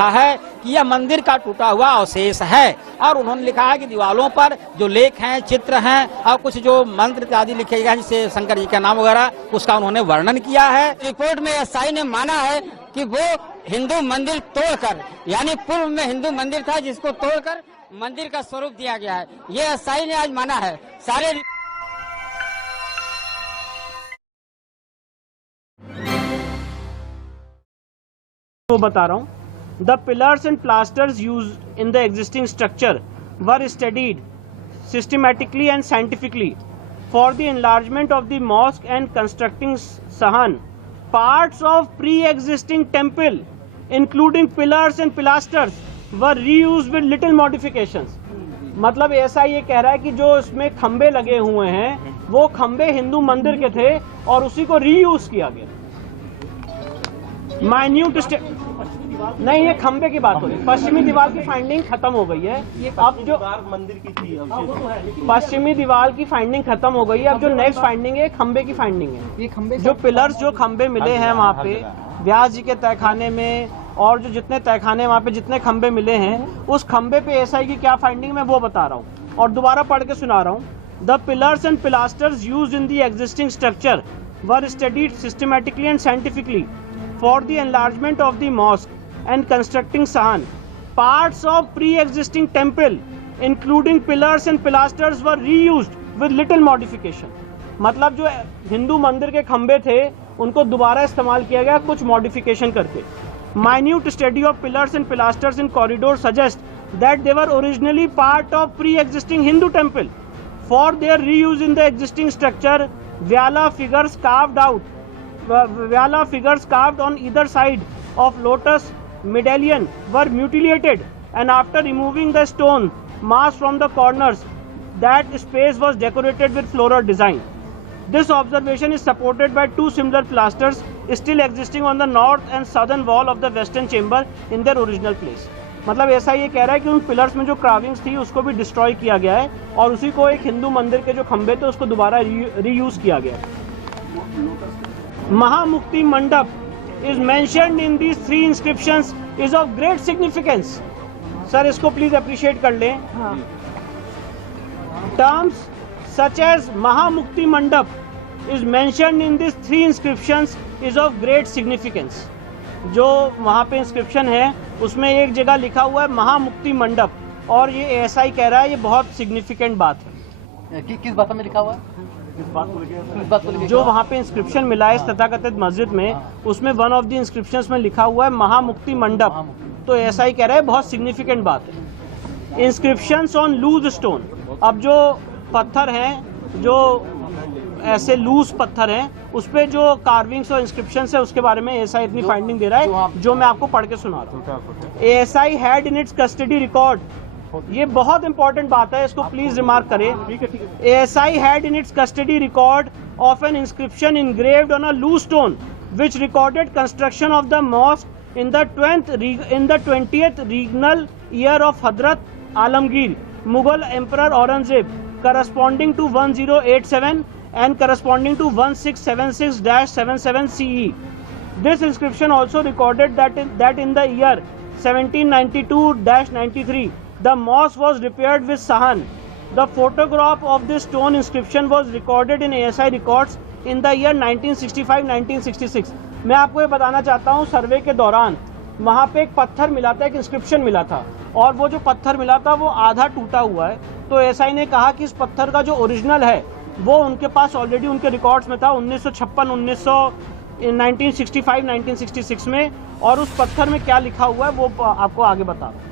लिखा है कि यह मंदिर का टूटा हुआ अवशेष है। और उन्होंने लिखा है कि दीवारों पर जो लेख हैं, चित्र हैं और कुछ जो मंत्र इत्यादि लिखे गए हैं जिससे शंकर जी का नाम वगैरह, उसका उन्होंने वर्णन किया है। रिपोर्ट में एसआई ने माना है कि वो हिंदू मंदिर तोड़कर, यानी पूर्व में हिंदू मंदिर था जिसको तोड़कर मंदिर का स्वरूप दिया गया है, ये एसआई ने आज माना है। सारे वो बता रहा हूँ। The pillars and plasters use in the existing structure were studied systematically and scientifically for the enlargement of the mosque and constructing सहन parts of pre existing temple including pillars and pilasters were reused with little modifications. मतलब ऐसा ये कह रहा है कि जो इसमें खंबे लगे हुए हैं वो खंबे हिंदू मंदिर के थे और उसी को रीयूज किया गया। माइन्यूट नहीं, ये खंबे की बात हो रही है। पश्चिमी दीवार की फाइंडिंग खत्म हो गई है। अब जो मंदिर की थी, पश्चिमी दीवार की फाइंडिंग खत्म हो गई है। अब जो नेक्स्ट फाइंडिंग है खंबे की फाइंडिंग है। ये खंबे जो पिलर्स जो खंबे मिले हैं वहाँ पे व्यास जी के तहखाने में और जो जितने तहखाने वहाँ पे जितने खंबे मिले हैं उस खंबे पे एसआई की क्या फाइंडिंग मैं वो बता रहा हूँ और दोबारा पढ़ के सुना रहा हूँ। The pillars and pilasters used in the existing structure were studied systematically and scientifically for the enlargement of the mosque and constructing sahan. Parts of pre-existing temple, including pillars and pilasters, were reused with little modification. मतलब जो हिंदू मंदिर के खंबे थे उनको दोबारा इस्तेमाल किया गया कुछ मॉडिफिकेशन करके। Minute study of pillars and pilasters in corridor suggests that they were originally part of pre-existing Hindu temple. For their reuse in the existing structure, Vyala figures carved on either side of lotus medallion were mutilated, and after removing the stone mass from the corners, that space was decorated with floral design. This observation is supported by two similar pilasters still existing on the north and southern wall of the western chamber in their original place. मतलब ऐसा ये कह रहा है कि उन pillars में जो क्राविंग्स थी उसको भी डिस्ट्रॉय किया गया है और उसी को एक हिंदू मंदिर के जो खंबे थे उसको दोबारा रीयूज किया गया है। Mahamukti Mandap is mentioned in these three inscriptions is of great significance. Sir इसको प्लीज अप्रिशिएट कर लें। Terms such as Mahamukti Mandap is mentioned in these three inscriptions is of great significance. जो वहाँ पे inscription है उसमें एक जगह लिखा हुआ है महामुक्ति मंडप और ये ऐसा ही कह रहा है ये बहुत सिग्निफिकेंट बात है। किस भाषा में लिखा हुआ है? जो वहाँ पे इंस्क्रिप्शन मिला है तथाकथित मस्जिद में उसमें वन ऑफ द इंस्क्रिप्शंस में लिखा हुआ है महामुक्ति मंडप, तो ऐसा ही कह रहा है बहुत सिग्निफिकेंट बात है। इंस्क्रिप्शंस ऑन लूज स्टोन, अब जो पत्थर हैं जो ऐसे लूज पत्थर हैं उस पे जो कार्विंग्स और इंस्क्रिप्शंस है उसके बारे में एएसआई इतनी फाइंडिंग दे रहा है जो मैं आपको पढ़ के सुना रहा हूँ। ASI had in its custody record, ये बहुत इंपॉर्टेंट बात है इसको प्लीज रिमार्क करें। ASI had in its custody record of an inscription engraved on a loose stone which recorded construction of the mosque in the 20th regnal year of हजरत Alamgir Mughal emperor Aurangzeb corresponding to 1087 and corresponding to 1676-77 CE. This inscription also recorded that in the year 1792-93 the mosque was repaired with sahan. The photograph of this stone inscription was recorded in ASI records in the year 1965-1966. मैं आपको ये बताना चाहता हूँ सर्वे के दौरान वहाँ पे एक पत्थर मिला था, एक इंस्क्रिप्शन मिला था और वो जो पत्थर मिला था वो आधा टूटा हुआ है, तो एसआई ने कहा कि इस पत्थर का जो ओरिजिनल है वो उनके पास ऑलरेडी उनके रिकॉर्ड्स में था 1965 1966 में, और उस पत्थर में क्या लिखा हुआ है वो आपको आगे बता रहा हूँ।